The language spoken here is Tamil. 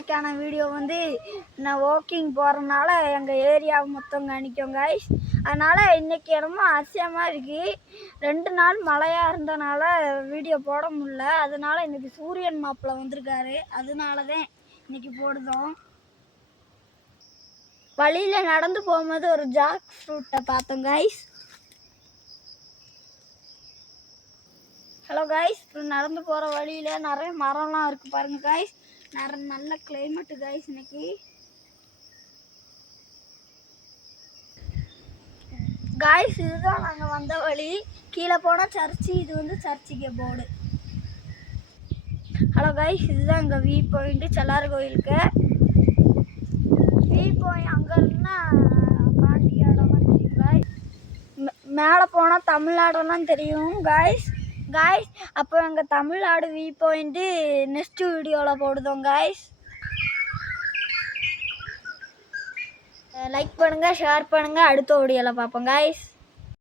இன்றைக்கான வீடியோ வந்து நான் வாக்கிங் போகிறனால எங்கள் ஏரியாவை மொத்தம் காணிக்கும் கைஸ். அதனால் இன்றைக்கி என்னமோ அதிசயமாக இருக்குது. 2 நாள் மழையாக இருந்தனால வீடியோ போட முடியல. அதனால் இன்றைக்கி சூரியன் மாப்பிள்ளை வந்திருக்காரு. அதனால தான் இன்றைக்கி போடுதோம். வழியில் நடந்து போகும்போது ஒரு ஜாக் ஃப்ரூட்டை பார்த்தோம் கைஸ். ஹலோ கைஸ், நடந்து போகிற வழியில் நிறைய மரம்லாம் இருக்குது பாருங்கள் கைஸ். நல்ல கிளைமேட்டு கைஸ் இன்னைக்கு. கைஸ் இதுதான் நாங்கள் வந்த வழி. கீழே போனால் சர்ச்சு, இது வந்து சர்ச்சுக்கு போர்டு. ஹலோ கைஸ், இதுதான் எங்கள் வியூ பாயிண்ட்டு செல்லார் கோயிலுக்கு. வியூ பாயிண்ட் அங்கே இருந்தால் பாண்டி இடம்லாம் தெரியும் கைஸ். மேலே போனால் தமிழ்நாடெல்லாம் தெரியும் கைஸ். அப்போ எங்கள் தமிழ்நாடு வியூ பாயிண்ட்டு நெக்ஸ்ட் வீடியோவில் போடுதோம் கைஸ். லைக் பண்ணுங்கள், ஷேர் பண்ணுங்கள். அடுத்த வீடியோவில் பார்ப்போம் கைஸ்.